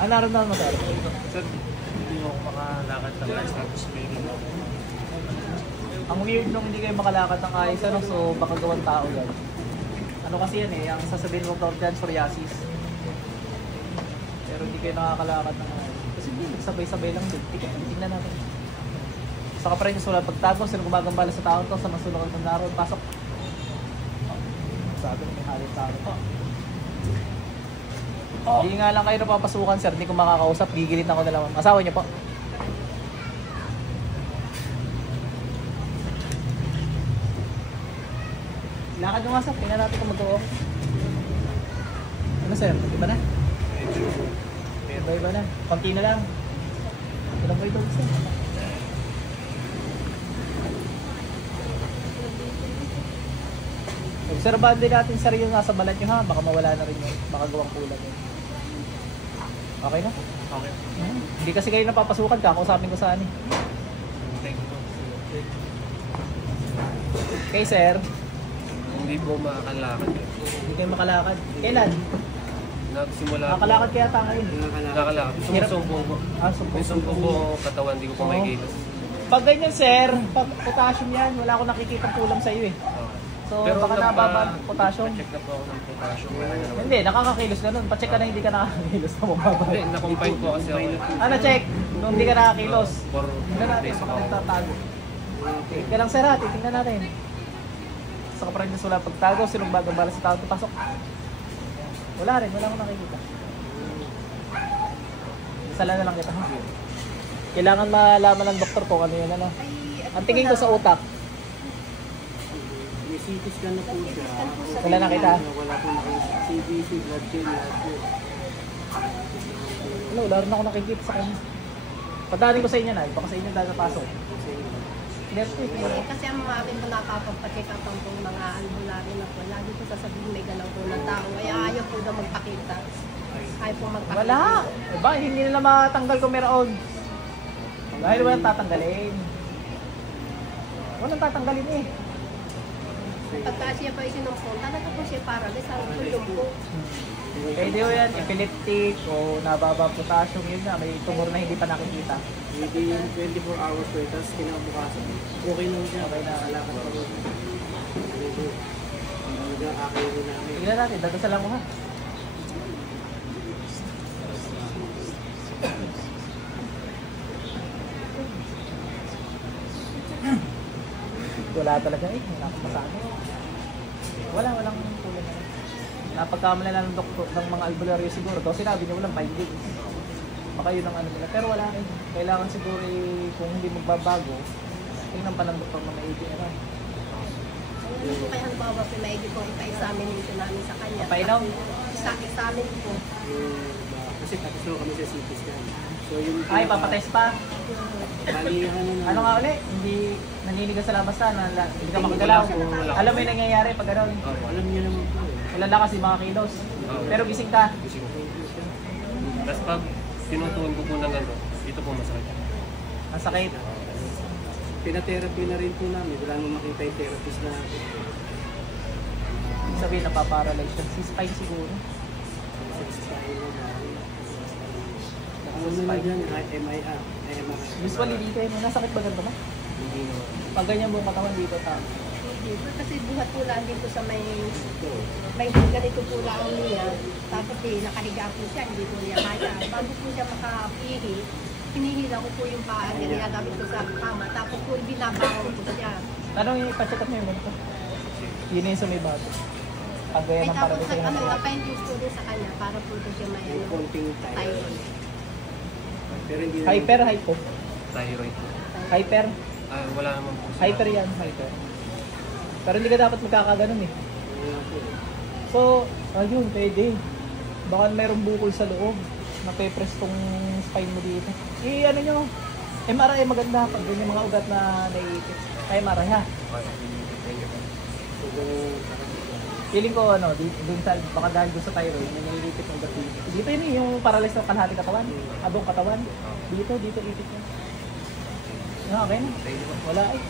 Ano naramdaman mo, sir? Sir, hindi ako makalakad ng ayos tapos may rin. Ang weird nung hindi kayo makalakad ng ayos, ano, so baka gawang tao yan. Ano kasi yan eh, ang sasabihin mo daw dyan, psoriasis. Pero hindi kayo nakakalakad ng ayos. Kasi hindi, nagsabay-sabay lang din. Tingnan natin. Saka pa rin yung sulat pagtago, sino gumagambala sa tao to, sa masulungan ng naroon, pasok. Sabi na may halit tao to. Hindi nga lang kayo napapasukan, sir. Hindi ko makakausap. Gigilit ako na lang. Asawa niyo po. Lakad nyo nga, sir. Tingnan natin kung mag-o. Ano, sir? Iba na? Iba na. Konti na lang. Ilang ba ito, sir? Obserbahan din natin, sir, yung nasa balat nyo, ha? Baka mawala na rin yun. Baka gawang kulang yun. Okay na? Okay. Hindi kasi kayo napapasukan ka. Kausapin ko saan eh. Thank you po. Okay, sir. Hindi po makakalakad. Hindi kayo makalakad. Kailan? Nagsimula po. Makalakad kaya tayo ngayon. Nakakalakad. Sumusumbong po. Sumpong. May sumbong po katawan, hindi ko po may kilos. Pag ganyan, sir, pag potassium yan, wala akong nakikita kulang sa iyo eh. So, pero baka nababa ng potassium. check na po ako ng potassium. Hindi, nakakakilos ka nun. Pacheck ka na hindi ka nakakakilos na mababa. Hindi, na-confine po kasi ako. Ano, check? Nung hindi ka nakakilos. For Tingnan natin, days baka ako. nagtatago. Kaya lang, sir, ha, titingnan natin. Sa kaparang niya sula pagtago, sinong bagambala sa tao, pasok. Wala rin, wala akong nakikita. Isala na lang kita, ha? Kailangan malaman ng doktor kung ano yun, ano. Ang tingin ko sa utak. May CT scan na po siya. Wala nakita? Wala po nakita. CBC, blood chain, lahat po. Wala rin ako nakikita sa kanya. Padaling ko sa inyo na, baka sa inyo dadapasok. Kasi ang mga akin po nakapagpacheck up ang pong mga albularyo na po. Lagi po sasabihin may galaw po ng tao. Kaya ayaw po na magpakita. Ayaw po magpakita. Wala! Diba? Hindi nila matanggal kung meron. Dahil walang tatanggalin. Walang tatanggalin eh. Pagka siya pa isinumpong, talaga po siya para sa tulong po. Kaya di yan, epileptic o nababa potassium, yun nga, may tumor na hindi pa nakikita. Maybe 24 hours po, tapos kinabukasan. Okay lang siya. Okay na. Alakad pa rin. Ano po? Nag-aakay rin namin. Tignan natin, dadasalan mo ha. Wala talaga eh, wala akong masabi. Walang kulang na. Napagkamala na ng doktor ng mga albularyo siguro. Daw sinabi niya walang findings. Baka yun ang ano nila. Pero wala eh. Kailangan siguro eh, kung hindi magbabago, tingnan pa ng doktor na may ADR. Ano po kaya halimbawa po maigi po ipa-examination namin sa kanya. Painaw? Examine po. Kasi tapos kami sa CT scan. So yung... Ay, papatest pa. Bali, Ano nga ulit? Hindi naninigas sa labas na, hindi ka makagalaw. Alam mo yung nangyayari pag gano'n. Alam niyo naman po eh. Wala lakas yung mga kilos. Pero gising ka. Tapos pag tinutuon ko po ng ano, ito po masakit. Ang sakit. Pina-therapy na rin po namin. Wala nang makita yung therapist na... Ibig sabihin napaparalyze siya. Si spine siguro. Ano na dyan? MIR. Usually dito yun. Nasakit ba ganito mo? Hindi naman. Pag ganyan buong katawan dito ta. Dito kasi buhat po lang dito sa may ganito po lang niya. Tapos nakahiga po siya, hindi po niya kaya. Bago po siya makapihi, hinihila ko po yung paa niya, nilagamit ko sa kama. Tapos po binabangon po siya. Tanong yung ipacheck up niyo yung ganito. Yun yung sa may bago. Pag ganyan ng Tapos paralysis sa yung mga appendix po din sa kanya para po siya may konting thyroid. Pero hindi hyper, hypo. Thyroid po. Hyper. Wala naman po. Hyper yan, hyper. Pero hindi ka dapat magkakaganon eh. So, ayun, pwede. Baka mayroong bukol sa loob. Nape-press tong spine mo dito. Ano nyo, MRI maganda pag yung mga ugat na naiipit. Kaya MRI ha. Feeling ko ano, dun sa, baka dahil dun sa thyroid, may naiipit ng ugat dito. Dito yun yung paralyzed ng kalahati katawan. Abong katawan. Dito ipit yun. Okay na. Wala eh.